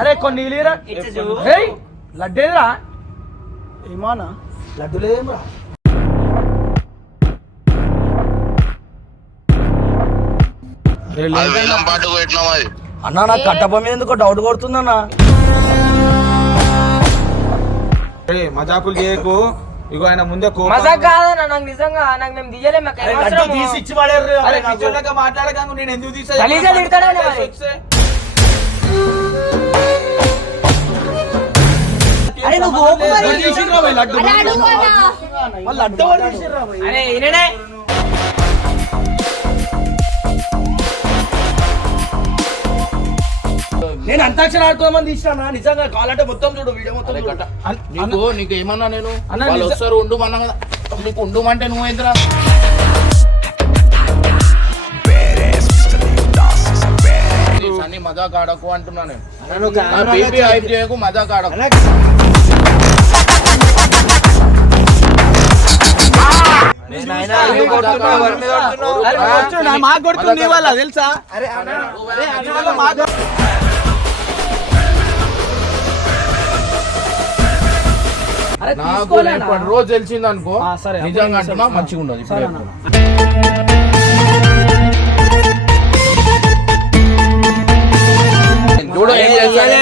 అరే కొన్ని ఏయ్ లడ్డేదిరా. ఏమానా? లడ్డు లేదేమ్రా అది వేలం పాటు పెట్టినాం అది. అన్నా నాకు కట్టప మీద ఎందుకో డౌట్ కొడుతుందన్నా. ఏ మజాకులు చేయకు. ఇగో ఆయన ముందే కోపం. మజాక్ కాదన్న నాకు నిజంగా నాకు మేము? తీసి ఇచ్చి మాట్లాడక నేను ఎందుకు తీసా. అరే నువ్వు ఓపు మరి. లడ్డు లడ్డు. అరే నేను అంతాక్షరి ఆడుకోమని తీసినా నిజంగా కావాలంటే మొత్తం చూడు వీడియో మొత్తం. నీకు నీకు ఏమన్నా నేను అన్న, వాళ్ళు వస్తారు ఉండుమన్నా కదా నీకు ఉండుమంటే నువ్వు ఏంద్రా ఎందుకు కొడుతున్నావు? ఎవరి మీద కొడుతున్నావు? అరే నువ్వు వచ్చు, నా మాకు కొడుతుంది నీ వల్ల, తెలుసా నాకు తీసుకోలేనా? రేపటి రోజు తెలిసింది అనుకో ఆ, సరే, అప్పుడు నిజంగా అంటున్నా? మంచిగా ఉండదు చూడు ఏం చేస్తాను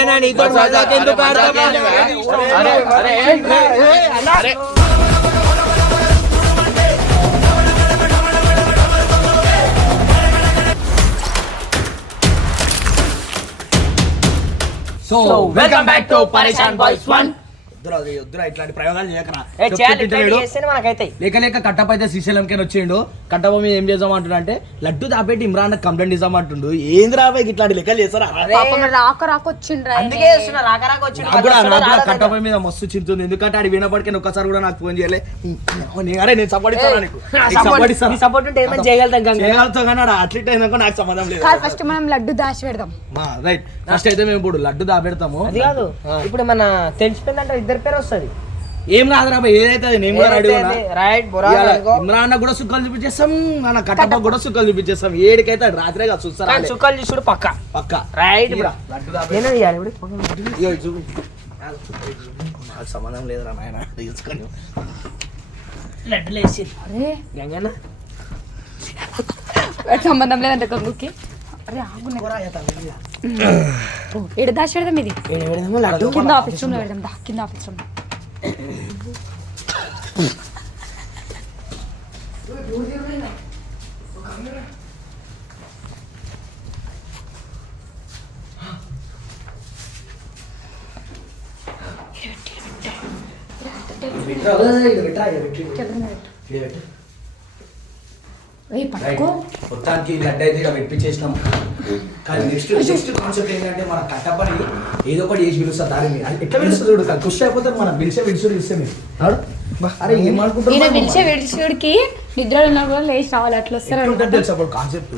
So, welcome back to Parishan Boys 1. వద్దురా ఇట్లాంటి ప్రయోగాలు చేయకరా. లేక లేక కట్టప్ప అయితే శ్రీశైలంకి వచ్చిండు. కట్టప్ప మీద ఏం చేద్దాం అంటున్నా అంటే లడ్డు దాపెట్టి ఇమ్రాన్ కంప్లైంట్ ఇద్దాం అంటుండు. ఏంది రాబాయ్ ఇట్లాంటి లెక్కలు చేస్తారా? పాపం రాక రాక వచ్చిండ్రా అందుకే రాక రాక కట్టప్ప మీద మస్తు చింతుంది ఎందుకంటే ఆడి వినపడికి ఒక్కసారి కూడా నాకు ఫోన్ చేయలే. నీ- అరే నేను సపోర్ట్ ఇస్తాను నీకు? నీకు సపోర్ట్ ఉంటే ఏమైనా చేయగలుగుతాం గంగ. చేయగలుగుతాం కానీ అట్లీట్ అయినాక నాకు సంబంధం లేదు. ఫస్ట్ మనం లడ్డు దాచి పెడదాం. రైట్ ఫస్ట్ అయితే మేము ఇప్పుడు లడ్డు దాపెడతాము. అది కాదు. ఇప్పుడు మన తెలిసిపోయిందంటే ఇద్దరు పేరు వస్తుంది. ఏం రాదురా ఏదైతే నేను కూడా రెడీ ఉన్నా. రైట్ ఇమ్రాన్ కూడా సుఖాలు చూపించేస్తాం మన కట్టప్ప కూడా సుఖాలు చూపించేస్తాం. ఏడికైతే రాత్రే కాదు చూస్తారా కానీ చుక్కలు చూసుడు పక్క. పక్క. రైట్ సంబంధం లేదురా నాయన తీసుకొని లడ్డులు వేసి అరే. గంగన్న. సంబంధం లేదంట గంగుకి. అరే ఏడ దాచి పెడదాం ఇది లడ్డు కింద ఆఫీస్ రూమ్లో పెడదాం దా కింద ఆఫీస్ రూమ్ ఏ పట్టుకో మొత్తానికి లడ్డు అయితే ఇక్కడ పెట్టించేసినాం కానీ నెక్స్ట్ నెక్స్ట్ కాన్సెప్ట్ ఏంటంటే మన కట్టపని ఏదో ఒకటి చేసి పిలుస్తా. అది ఎట్లా పిలుస్తుంది చూడు కానీ ఖుషి అయిపోతే మనం పిలిచే పిలుచుడు పిలిస్తే మీరు ఆడు? అరే ఈయన ఏమనుకుంటున్నావు పిలిచే విడిచుడికి నిద్రలో ఉన్నా కూడా లేచి రావాలి అట్లా వస్తారు ఎట్లుంటుంది తెలుసా అప్పుడు కాన్సెప్ట్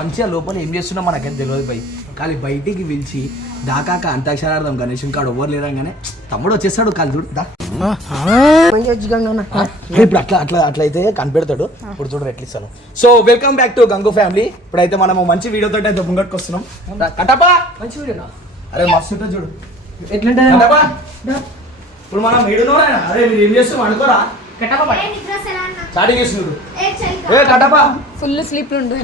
మంచిగా లోపల ఏం చేస్తున్నా మనకేం తెలియదు బై కానీ బయటికి పిలిచి దాకాక అంతాక్షరార్థం గణేష్ కాడు ఎవ్వరు లేరంగానే తమ్ముడు వచ్చేస్తాడు కాదు చూడు దా. ఇప్పుడు అట్లా అట్లా అట్లా అయితే కనిపెడతాడు ఇప్పుడు చూడు ఎట్లా ఇస్తాను. So welcome back to Gangu family ఇప్పుడైతే మనము మంచి వీడియో తోటి అయితే ముంగట్కి వస్తున్నాం రా, కట్టప్ప! మంచి వీడియో అరే మస్తు చూడు. కట్టప్ప! ఇప్పుడు మనం వీడునో అరే మీరు ఏం చేస్తున్నాం అనుకోరా స్టార్టింగ్ చేస్తున్నాడు ఏ ఫుల్ స్లీప్ ఉండు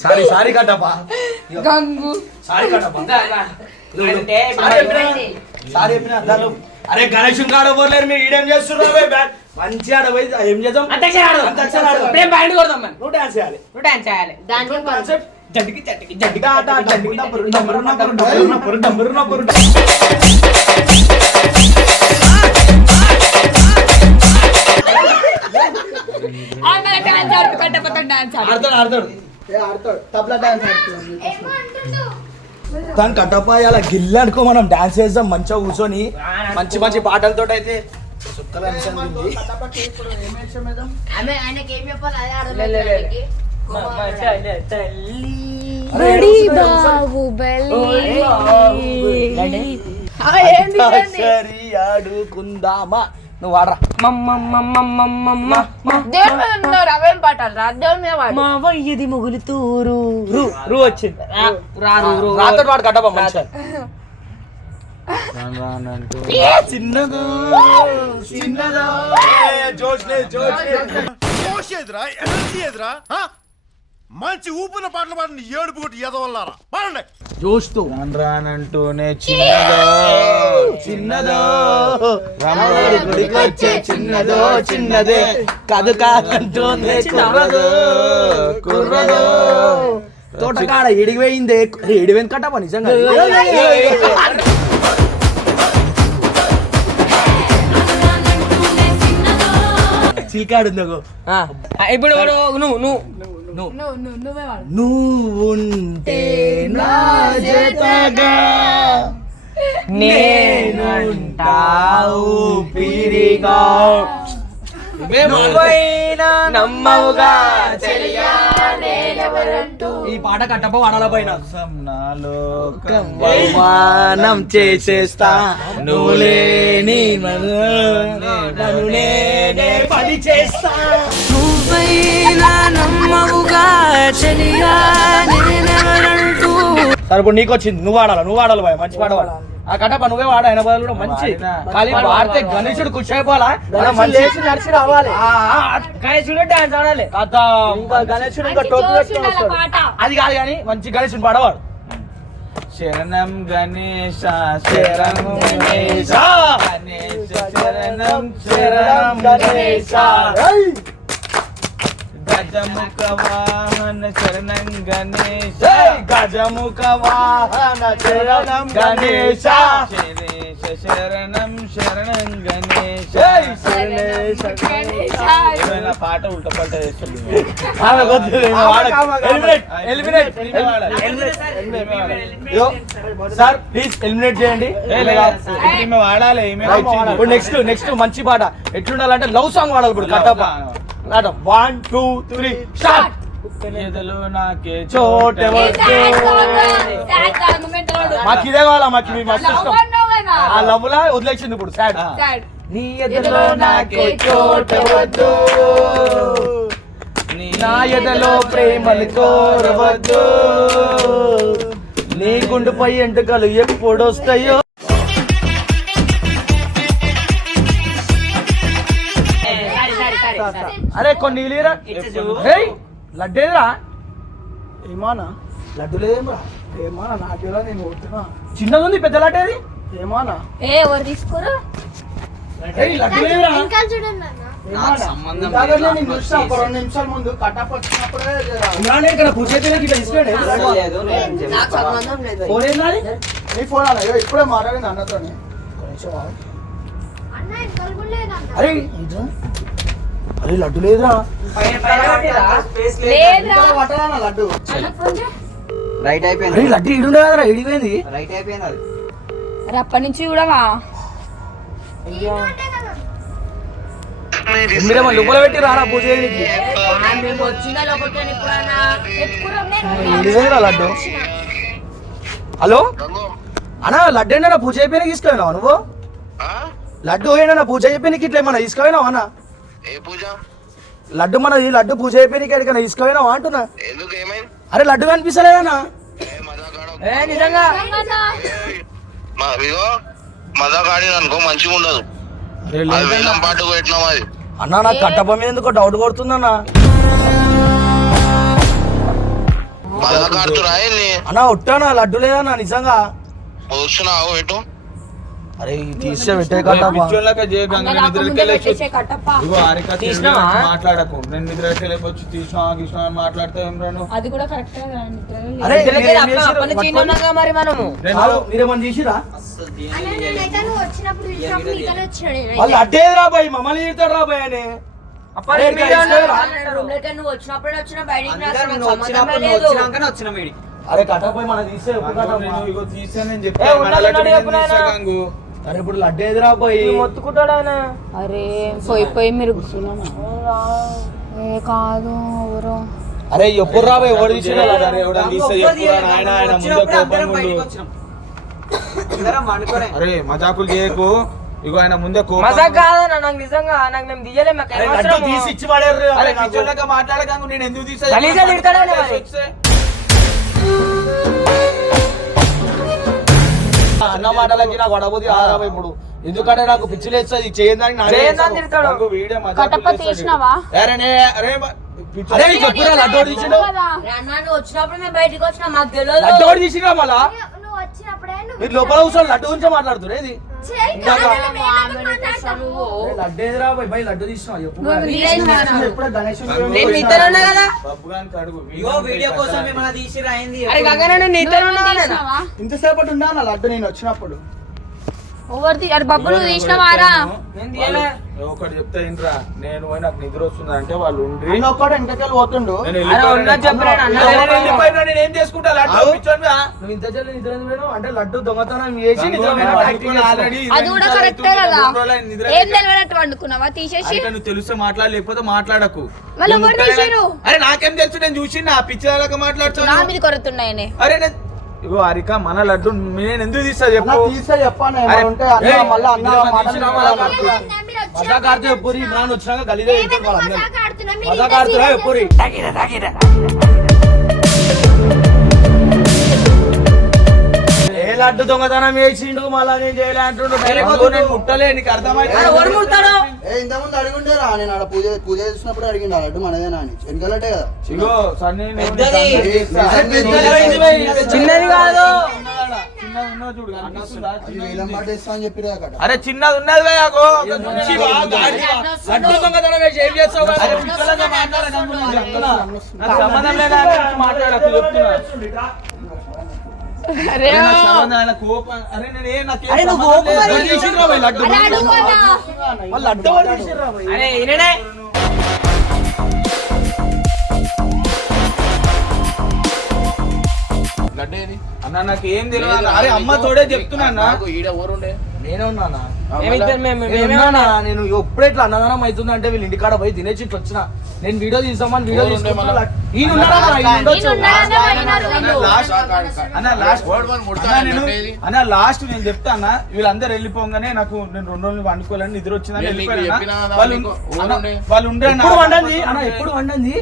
sorry sorry Gangu sorry Kattappa అంటే సారీ చెప్పినా సారీ చెప్పినా అద్దాలు అరే గణేష్ కాడ పోలేరు మీరు ఈడేం చేస్తున్నారు మంచిగా ఆడ పోయి ఏం చేద్దాం అంతాక్షరి ఆడదాం. అంతాక్షరి ఆడదాం. ఇప్పుడేం బ్యాండ్ కొడదాం మనం నువ్వు డాన్స్ చేయాలి నువ్వు డాన్స్ చేయాలి దాంట్లో కాన్సెప్ట్ జడ్డికి జడ్డికి జడ్డిగా ఆట జడ్డిగా పరు డమ్మరు నమ్మరు డమ్మరు నమ్మరు ఆమె డాన్స్ ఆడు ఆడతాడు ఆడతాడు తను కట్టపాయ అలా గిల్లి అనుకో మనం డాన్స్ చేద్దాం మంచిగా కూర్చొని మంచి మంచి పాటలతో అయితే ఆడుకుందామా? నువ్వు వాడరా. దేవుడి మీద పాటలు రా దేవుడి మీద పాడు. మా వయ్యది మొగులు తూరు రు రు వచ్చింది. రాతో వాడు మంచిగా రానంటూ చిన్నదో చిన్నదో. జోష్ లేదు జోష్ జోష్ ఎదురా ఎనర్జీ ఎదురా? మంచి ఊపిన పాటలు పాడండి ఏడుపు కొట్టి ఎదవల్లారా పాడండి. రాను రానంటూనే చిన్నదో చిన్నదో రాముడి గుడికొచ్చే చిన్నదో చిన్నదే. కాదు కాదంటూనే కుర్రదో కుర్రదో. తోటకాడ ఎడిగిపోయిందే ఎడిపోయింది కట్టపా నిజంగా. చిల్కాడు ఉందగో. ఆ, ఇప్పుడు వాడు నువ్వు నువ్వు. నువ్వుంటే నా జతగా నేనుంటావు పిరిగా. నమ్మవుగా ఈ పాట కట్టపో వాడాల పైన. నాలో అవమానం చేసేస్తా. నువ్వు లేని పని చేస్తా. సరే ఇప్పుడు నీకు వచ్చింది. నువ్వు వాడాలి నువ్వు వాడాలి బాయ్. మంచి పాట వాడు ఆ కట్టప నువ్వే వాడు ఆయన బదులు కూడా మంచి. ఖాళీ వాడితే గణేశుడు ఖుషి అయిపోవాలా? మనం మంచి నడిచి రావాలి. గణేశుడు డాన్స్ ఆడాలి. గణేశుడు ఇంకా టోపీ. అది కాదు కానీ మంచి గణేశుడు పాడవాడు శరణం గణేశ శరణం గణేశ గణేశ శరణం శరణం గణేశ గజముఖ వాహన శరణం గణేశ. గజముఖ వాహన శరణం గణేశ. శరణేశ శరణం శరణం గణేశ. శరణేశ ఏమైనా పాట ఉల్ట పల్ట చేస్తుంది ఆమె వద్దు, ఈమె వాడకు. ఎలిమినేట్, ఎలిమినేట్, ఇదిగో, సార్ ప్లీజ్ ఎలిమినేట్ చేయండి. వాడాలి ఇప్పుడు నెక్స్ట్ నెక్స్ట్ మంచి పాట. ఎట్లుండాలంటే లవ్ సాంగ్ వాడాలి ఇప్పుడు Kattappa. One two three start ఎదలో నాకే చోటే. మాకు ఇదే కావాలా? మాకు మీ మస్తు ఇష్టం. ఆ లవ్ లా వదిలేసింది ఇప్పుడు. సాడ్. నీ ఎదలో నాకే చోట వద్దు. నా ఎదలో ప్రేమలు కోరవద్దు. నీ గుండెపై ఎంటుకలు ఎప్పుడు వస్తాయో అరే కొన్ని ఇలీరా ఏయ్ లడ్డేదిరా? ఏమానా? లడ్డు లేదేమ్రా ఏమానా? నాకేలా నేను కొడుతున్నా. చిన్నది ఉంది పెద్ద లడ్డేది ఏమానా? ఏ ఎవరు తీసుకోరు? నిమిషాల ముందు వచ్చినప్పుడే ఇక్కడ ఫోన్? నీ ఫోన్ ఇప్పుడే మాట్లాడింది అన్నతోని. కొంచెం ఆగు. అన్న ఇంకా లేదన్న అరే ఇదా? అరే లడ్డు లేదురా. లడ్డు. రైట్ అయిపోయింది. అరే లడ్డు ఈడుండే కదరా ఇడిపోయింది రైట్ అయిపోయింది అది. అరే అప్పటి నుంచి చూడవా? మీరేమో లుబ్బల పెట్టి రారా పూజ చేయడానికి? లడ్డు? హలో? అన్నా లడ్డు ఏంటన్నా పూజ అయిపోయినా తీసుకెళ్ళినావా నువ్వు? లడ్డు ఏంటన్నా పూజ అయిపోయినకి ఇట్లా ఏమన్నా తీసుకెళ్ళినావా అన్న? ఏ పూజ? లడ్డు మన ఈ లడ్డు పూజ అయిపోయినకి ఎక్కడికైనా అంటున్నా? ఎందుకు ఏమైంది? అరే లడ్డు కనిపిస్తలేదన్నా. ఏ మజాకాడ ఏ నిజంగా? మా అనుకో మంచిగా ఉండదు. అది వేలం పాటకు పెట్టినాం అది. అన్నా నాకు కట్టప మీద ఎందుకో డౌట్ కొడుతుందన్నా? రాయింది అన్నా ఒట్టానా లడ్డు లేదన్నా నిజంగా. వస్తున్నావు ఎటు? అరే తీసే పెట్టే కట్టప్ప? మాట్లాడకు నేను నిద్రకి వచ్చి మాట్లాడితే ఏం రాను? అది కూడా కరెక్టే కదా నిద్రలో లేదు. అరే ఇద్దరికీ మీరేం అప్ప- చేసిర్రు? అప్పటి నుంచి పట్టుకొని- ఉన్నాగా మరి మనము. కాదు, మీరేమన్నా చేసిరా అన్న నేనైతే నువ్వు వచ్చినప్పుడు పిలిచినప్పుడు నీకనే వచ్చినాడు వాళ్ళు అడ్డేది రా బాయ్ మమ్మల్ని తిడతాడు రా బాయ్ అని. అరే, నువ్వు వచ్చినప్పుడే వచ్చిన బయటికి కట్టపోయి మన తీసే. నేను నాయనా. చెప్పాను అరే ఇప్పుడు లడ్డేది రా బాయ్ మొత్తుకుంటాడు ఆయన. అరే పోయి పోయి మీరు ఏ కాదు ఎవరో. అరే ఎప్పుడు రా బాయ్ ఎవడు తీసిరా ఆయన ముందే అరే మజాకులు చేయకు. ఇగో ఆయన ముందే కోపం. మజాక్ కాదన్న నాకు నిజంగా నాకు మేము తీయలేము లడ్డు? తీసి ఇచ్చి. పిచ్చోళ్ళగా మాట్లాడక నేను ఎందుకు తీసా అన్న మాటలకి నాకు వడబోది ఆరాబో ఇప్పుడు ఎందుకంటే నాకు పిచ్చి లేస్తుంది చేస్తాడు. తీసినావా? అరే చెప్పురా లడ్డోడు తీసిండు. వచ్చినప్పుడు మేము బయటకు వచ్చినా మాకు తెలియదు. లడ్డోడు మళ్ళా? మీరు లోపల కూర్చొని లడ్డు గురించి? అరే లడ్డు ఏదిరా బాయ్ బాయ్ లడ్డు తీసినా చెప్పు నువ్వు మరి. తీసినావా? ఎప్పుడో గణేష్ నేను నీతోనే ఉన్నా కదా? బబ్బు గానికి అడుగు. ఇగో వీడియో కోసం అరే నేను నీతోనే ఉన్నా కదా? ఇంతసేపటి ఉన్నా నా లడ్డు నేను వచ్చినప్పుడు. ఎవరిది అరే తీసినావారా ఒకటి చెప్తా ఏంట్రా నేను పోయి నాకు నిద్ర వస్తుంది అంటే వాళ్ళు ఉండి ఒక్కడు వెనకకెళ్ళి పోతుండు. నేను ఏం చేసుకుంటా? లడ్డు? నువ్వు ఇంత నిద్ర? అంటే లడ్డు దొంగతనం చేసి. అది కూడా కరెక్టే కదా. ఏం. తెలియనట్టు వండుకున్నావా? తీసేసి. అంటే నువ్వు తెలిస్తే మాట్లాడ లేకపోతే మాట్లాడకు? అరే నాకేం తెలుసు? నేను చూసి నా పిచ్చలక నా మాట్లాడుతున్నా మీద కొరుతున్నాయనే అరే నేను ఇగో హరిక మన లడ్డు నేను ఎందుకు తీస్తా అన్న చెప్పు తీస్తే చెప్పాను అరే, ఏమైనా ఉంటే అన్న ఏయ్, మళ్ళీ అన్న ఇదిగో మాటలు లడ్డు దొంగతనం చేసిండు మళ్ళా నేను చేయలే అంటుండు ముట్టలే నీకు ఇంతకుముందు నేను ఆడ పూజ పూజ చేసినప్పుడు అడిగిండు మనదేనా అని వెనకాలటే కదా. అరే. చిన్నది కాదు చిన్నది ఉన్నది అరే చిన్నది సంబంధం లేదా అని మాట్లాడకు చెప్తున్నా. అన్నా. నాకు ఏం తెలియదు. అరే అమ్మ తోడే చెప్తున్నా అన్న. నాకు ఈడ ఎవరుండే? నేనే ఉన్నానా? నేను ఎప్పుడే ఇట్లా అన్నదానం అవుతుంది అంటే వీళ్ళు ఇంటికాడ పోయి తినేసి ఇట్లా వచ్చిన. నేను వీడియో తీసామని వీడియో తీసుకుంటున్నా? ఈయన అన్న. లాస్ట్ అన్న? లాస్ట్ వర్డ్ వన్ ముడతా అన్న నేను లడ్డు ఏది? అన్న లాస్ట్ నేను చెప్తా అన్న. వీళ్ళందరూ వెళ్ళిపోగానే నాకు నేను రెండు రోజులు వండుకోవాలని నిద్ర వచ్చిందని వెళ్ళిపోయాను వాళ్ళు. వాళ్ళు వండండి? అన్న ఎప్పుడు వండండి?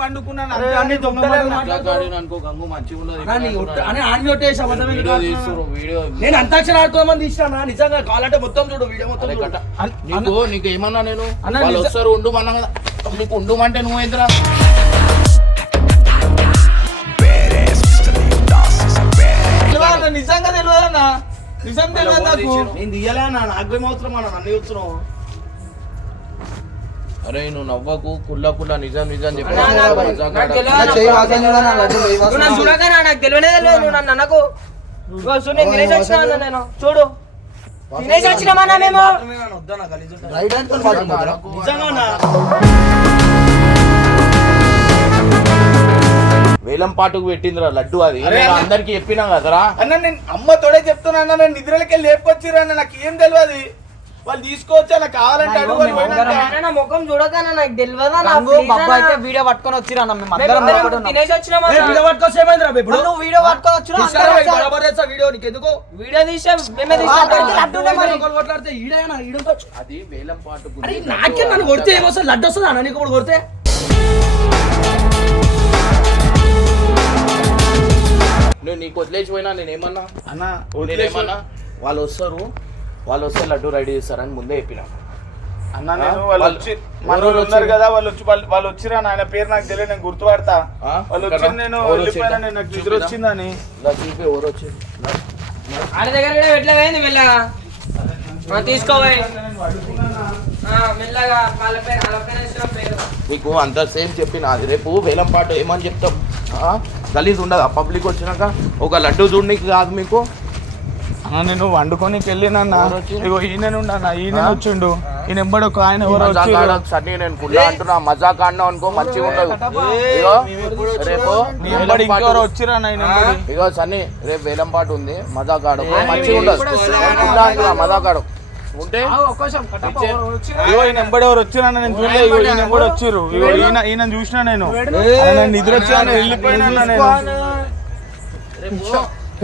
వండుకున్నాను. అరే, అంతే. అన్ని దొంగ ముట్టలేదు మాటలు నాకు. మజాక్ ఆడిన అనుకో గంగు మంచిగా ఉండదు అన్న, నీ ఒట్టు- అన్న ఆడిని కొట్టేసి అబద్ధం ఎందుకు వీడియో ఆడుతున్నావు? తీస్తున్నారు వీడియో నేను అంతాక్షరి ఆడుతామని తీసినా నిజంగా కావాలంటే మొత్తం చూడు వీడియో మొత్తం నీకు నీకు ఏమన్నా నేను వాళ్ళు వస్తారు ఉండుమన్నా కదా నీకు ఉండుమంటే నువ్వు ఏంద్రా నిజంగా తెలియదు అన్న నిజం తెలియదు నాకు నేను తీయలే అన్న నాకు అన్న నన్ను చూస్తున్నావు అరే నువ్వు నవ్వకు కుల్ల కుల్ల నిజం నిజం చెప్పి అన్నా, నాకు-. తెలియదు నాకు చూడు నేను తినేసి వచ్చినా అన్న నేను. చూడు. తినేసి వచ్చినామన్నా మేము వద్దా నాకు గలీజ్ ఉంటుంది. రైట్ హ్యాండ్తో మాట్లాడుతున్నా నిజంగా అన్న వేలం పాటుకు పెట్టిందిరా లడ్డు అది. అరే నేను అన్న. అందరికి చెప్పినా కదరా. అన్న నేను అమ్మ తోడే చెప్తున్నా అన్న నేను నిద్రలకి లేపుకొచ్చిర్రు అన్న నాకు ఏం తెలియదు వాళ్ళు తీసుకోవచ్చు కావాలంటే అడుగు ముఖం చూడగానే నాకు తెలియదా. అయితే వీడియో పట్టుకొని వచ్చిరా మేము అందరం. తినేసి వీడియో పట్టుకొస్తే ఏమైందిరా బే ఇప్పుడు. నువ్వు వీడియో పట్టుకొని వచ్చినా బరాబర్ చేస్తా వీడియో నీకు ఎందుకు వీడియో తీసా మేమే కొట్లాడితే ఈడేనా? అది వేలం నాకే నన్ను కొడితే ఏమొస్తుంది? లడ్డు వస్తుంది? అన్న నీకు కొడితే? నువ్వు నీకు వదిలేసిపోయినా నేనేమన్నా? అన్న నేనేమన్నా? వాళ్ళు వస్తారు. వాళ్ళు వస్తే లడ్డు రెడీ చేస్తారని ముందే చెప్పినా. అన్న నేను వాళ్ళు వాళ్ళు- వచ్చి ఎవరెవరు మనోళ్ళు ఉన్నారు? కదా వాళ్ళు వచ్చి వాళ్ళు వాళ్ళు వచ్చిరా ఆయన పేరు నాకు తెలియదు నేను గుర్తుపడతా. ఆ? వాళ్ళు ఇక్కడ నేను ఎవరు వెళ్ళిపోయినా వచ్చిర్రు? నేను నాకు? వచ్చిందని ఇలా చూపి ఎవరు వచ్చి ఆడ దగ్గర కూడా మెల్లగా? ఆ, తీసుకోవాలి ఆ, మెల్లగా వాళ్ళ పేరు వాళ్ళ పేరు వేసిన పేరు నీకు అంత సేమ్ చెప్పిన. అది రేపు వేలం పాటు ఏమని చెప్తాం ఆ? గలీజ్ ఉండదు? ఆ పబ్లిక్ వచ్చినాక ఒక లడ్డు చూడనికి కాదు మీకు? అన్న నేను వండుకొని వెళ్ళినా ఎవరు వచ్చిర్రు? ఇగో ఈయన ఉండన్న ఈయన? వచ్చిండు. ఈయన ఎంబడి ఒక ఆయన ఎవరు సన్నీ నేను కుళ్ళ అంటున్నా మజాక్ ఆడినావు అనుకో మంచిగా ఉండదు. ఇగో రేపు నీ ఎంబడి ఇంకెవరు వచ్చిరా ఆయన ఎంబడి. ఇగో సన్నీ రేపు వేలం పాటు ఉంది మజాక్ ఆడకు మంచిగా ఉండదు. కుళ్ళ అంటున్నా ఉంటే? ఇచ్చే. ఇగో ఈయన ఎంబడి ఎవరు నేను చూడలే ఇగో ఈయన ఎంబడి వచ్చిర్రు. ఇగో ఈయన ఈయన చూసినా నేను. నిద్ర వచ్చా వెళ్ళిపోయినా నేను.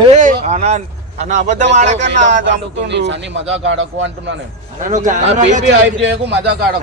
రేపు అన్న అన్న అబద్ధం ఆడకన్నా సన్ని మజాక్ ఆడకు అంటున్నా నేను. అన్న, నువ్వు నా కెమెరాలో బీపీ చెక్ హైప్ చేయకు మజాక్ ఆడకు.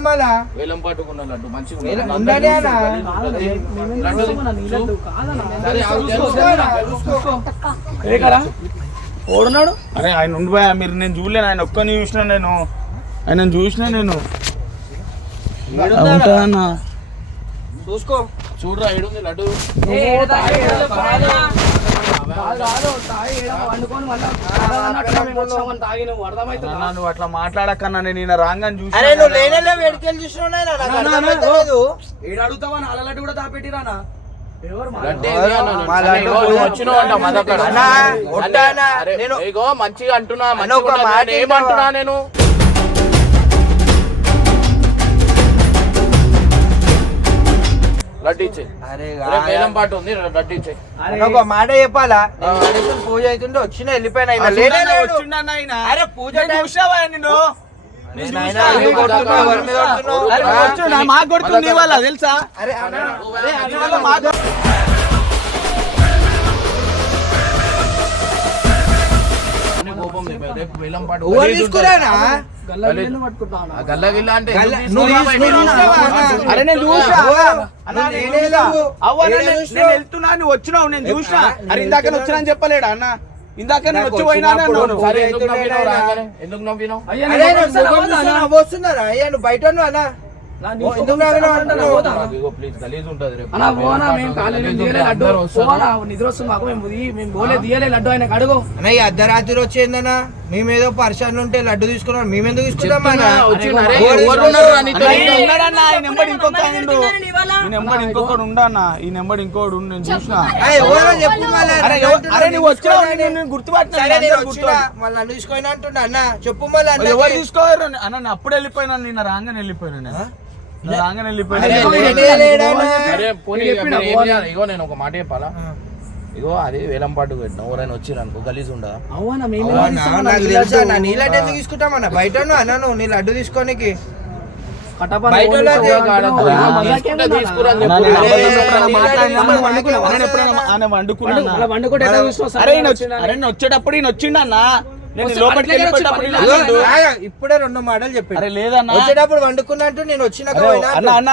కదా మళ్ళా వేలం పట్టుకున్న లడ్డు మంచిగా ఓడున్నాడు? అరే ఆయన ఉండి పోయా మీరు నేను చూడలేను. ఆయన ఒక్కని చూసిన నేను. ఆయన చూసిన నేను. ఉంటుందన్నా చూసుకో. చూడురా ఏడుంది లడ్డు. నువ్వు అట్లా మాట్లాడకన్నా నేను ఈయన రాంగని చూసి అరే నువ్వు లేనే వేడికెళ్ళి చూసినావు. ఏడు అడుగుతావా? లడ్డు కూడా తాపెట్టిరానా ఎవరు మా- లడ్డు ఏంది లడ్డు ఇచ్చే. అరే వేలం పాటు ఉంది లడ్డు ఇచ్చే. అన్న, ఒక మాట చెప్పాలా? పూజ అవుతుంటే వచ్చిన వెళ్ళిపోయినా అరే పూజ చూసావా నిన్ను? మాకు కొడుతుంది తెలుసా? అరే మాకు కోపం. రేపు వేలం పాటు? గల్లా గల్ల అంటే నేను? అరే చూసా నేను వెళ్తున్నా నువ్వు వచ్చినావు నేను చూసినా. అరే ఇందాక వచ్చినా అని చెప్పలేడా అన్న? ఇందాక నేను వచ్చి పోయినా ఎందుకు నవ్వినావు అయ్యా. నవ్వొస్తున్నారా? అయ్యా నువ్వు బయట అన్న? అర్ధరాత్రి వచ్చేందన్నా? మేమేదో పరిశాలు ఉంటే లడ్డు తీసుకున్నాం మేమెందుకు తీసుకుంటాం అన్న? చెప్తున్నా, వచ్చిండు. అరే, ఎవరు ఎవరు ఉన్నారు రా నీతో? అన్న, ఈయన ఉన్నాడన్న, ఈ నెంబర్ ఇంకొక ఆయన ఉండు. ఈ నెంబర్ ఇంకొకడు ఉండన్న ఈ నెంబర్ ఇంకోడు ఉండు, నేను చూసిన. చెప్పు మళ్ళా. గుర్తుపట్టినా చెప్పు అప్పుడు వెళ్ళిపోయినా నిన్న రాగానే వెళ్ళిపోయినా ఇగో నేను ఒక మాట చెప్పాలా? ఇగో అది వేలం పాటు పెట్టిన ఎవరైనా వచ్చిర్రు అనుకో గలీజ్ ఉండదా నాకు తెలుసా. నా నీ లడ్డు ఎందుకు తీసుకుంటామన్నా బయట ఉన్నావు అన్న నువ్వు నీ లడ్డు తీసుకోనికి వచ్చేటప్పుడు ఈయన వచ్చిండన్న. ఇప్పుడే రెండు మాటలు చెప్పాడు. లేదన్నా. వచ్చేటప్పుడు వండుకున్నట్టు నేను వచ్చినాక అన్న అన్న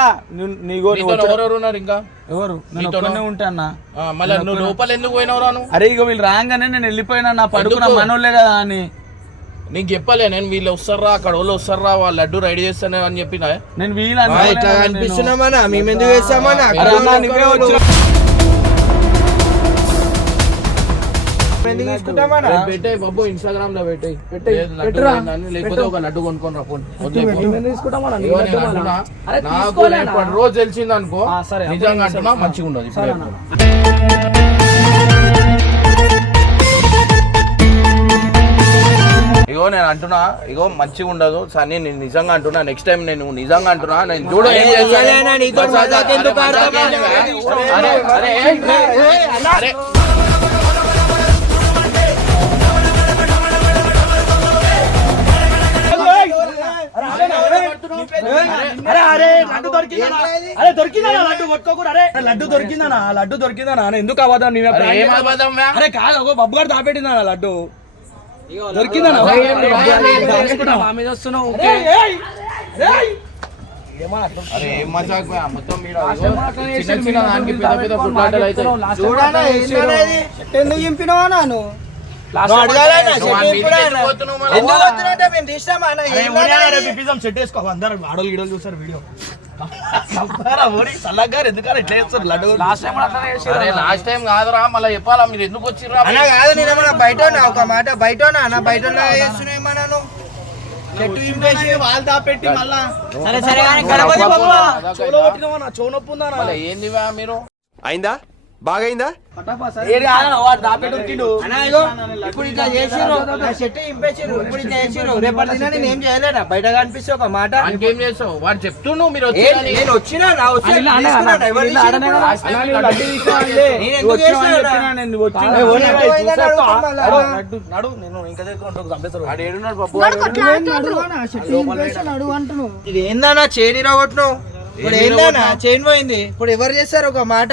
నీగో నువ్వు నీతో వచ్చే- ఎవరెవరు ఉన్నారు ఇంకా? ఎవరు? నేను? ఒక్కనే ఉంటా అన్న. ఆ, మళ్ళీ నువ్వు లోపల ఎందుకు పోయినవరా నువ్వు? అరే ఇగో వీళ్ళు రాగానే నేను వెళ్ళిపోయినా నా పడుకున్న? మనోళ్ళే కదా అని. నీకు చెప్పలే నేను వీళ్ళు వస్తారా అక్కడ వాళ్ళు వస్తారా వాళ్ళు లడ్డు రెడీ చేస్తాను అని చెప్పిన. నేను వీళ్ళు కనిపిస్తున్నామన్నా మేము ఎందుకు చేస్తామన్నా అరే అన్న, నువ్వే వచ్చిన ఎందుకు తీసుకుంటామన్నా పెట్టే బాబు ఇన్స్టాగ్రామ్లో పెట్టే పెట్టురా. లేకపోతే ఒక లడ్డు కొనుక్కొని రా ఫోన్ మేము తీసుకుంటామన్నా నీ ఇగో లడ్డు నేను మళ్ళా. అంటున్నా, అరే నాకు తీసుకోలేనా? రేపటి రోజు తెలిసింది అనుకో నిజంగా నేను అంటున్నా. మంచిగా ఉండదు. ఇగో నేను అంటున్నా ఇగో మంచిగా ఉండదు సన్నీ నేను నిజంగా అంటున్నా నెక్స్ట్ టైం నేను నిజంగా అంటున్నా నేను చూడు ఏం చేస్తాను. అరే? అరే, లడ్డు దొరికిందనా అరే దొరికిందనా లడ్డు కొట్టుకోకూడదు అరే లడ్డు దొరికిందనా లడ్డు దొరికిందనా అని ఎందుకు అవ్వదా నీవే అరే, కాదు ఒక బబ్బు గారు దాపెట్టిందనా లడ్డు? ఇది? ఎందుకు చింపినావా నాను నువ్వు సెట్ అందరు ఆడోళ్ళు వీడియో సల్లగారు ఎందుకని చేస్తారు లడ్డు లాస్ట్ టైం అట్లనే అరే లాస్ట్ టైం కాదురా మళ్ళీ చెప్పాలా మీరు ఎందుకు వచ్చిర్రా అన్న కాదు నేనేమన్నా బయట ఒక మాట బయట అన్న బయట? చెట్టు వాళ్ళు దాపెట్టి మళ్ళా సరే గణపతి బాబు ఏందివా మీరు అయిందా బాగైందా? ఏది ఇప్పుడు ఇట్లా చేసిర్రు నా చెట్టు ఇంపేసిర్రు ఇప్పుడు ఇట్లా చేసిర్రు. రేపటి దిన నేను ఏం చేయలేనా? బయట కనిపిస్తే ఒక మాట. ఏం చేస్తావు? వాడు చెప్తున్నావు మీరు నేను వచ్చినా? నా వచ్చినా? ఏందన్నా చైన్ ఇరగొట్టును ఇప్పుడు ఏందన్నా చైన్ పోయింది. ఇప్పుడు ఎవరు చేస్తారు ఒక మాట?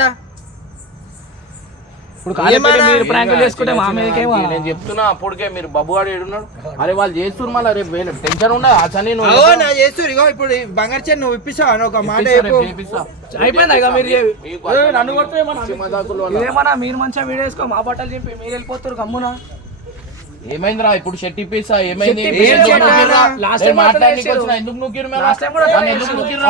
ఇప్పుడు? మీరు ప్రాంకులు చేసుకుంటే మా మీదకేమో నేను చెప్తున్నా అప్పటికే మీరు బాబు వాడు ఏడున్నాడు. అరే వాళ్ళు చేస్తున్నారు మళ్ళీ రేపు వేరే టెన్షన్ ఉండదు ఆ చని నువ్వు నా చేస్తారు ఇగో ఇప్పుడు బంగారు చైన్ నువ్వు ఇప్పిస్తావా? అని ఒక మాట. అయిపోయింది ఇక మీరు నన్ను కొడితే ఏమన్నా? మీరు మంచిగా వీడియో వేసుకో మా బట్టలు చెప్పి మీరు వెళ్ళిపోతారు గమ్మున. ఏమైందిరా ఇప్పుడు షెట్ ఇప్పిస్తా ఏమైంది? ఇప్పిస్తా. ఎందుకు. వచ్చిన ఎందుకు నూకిరు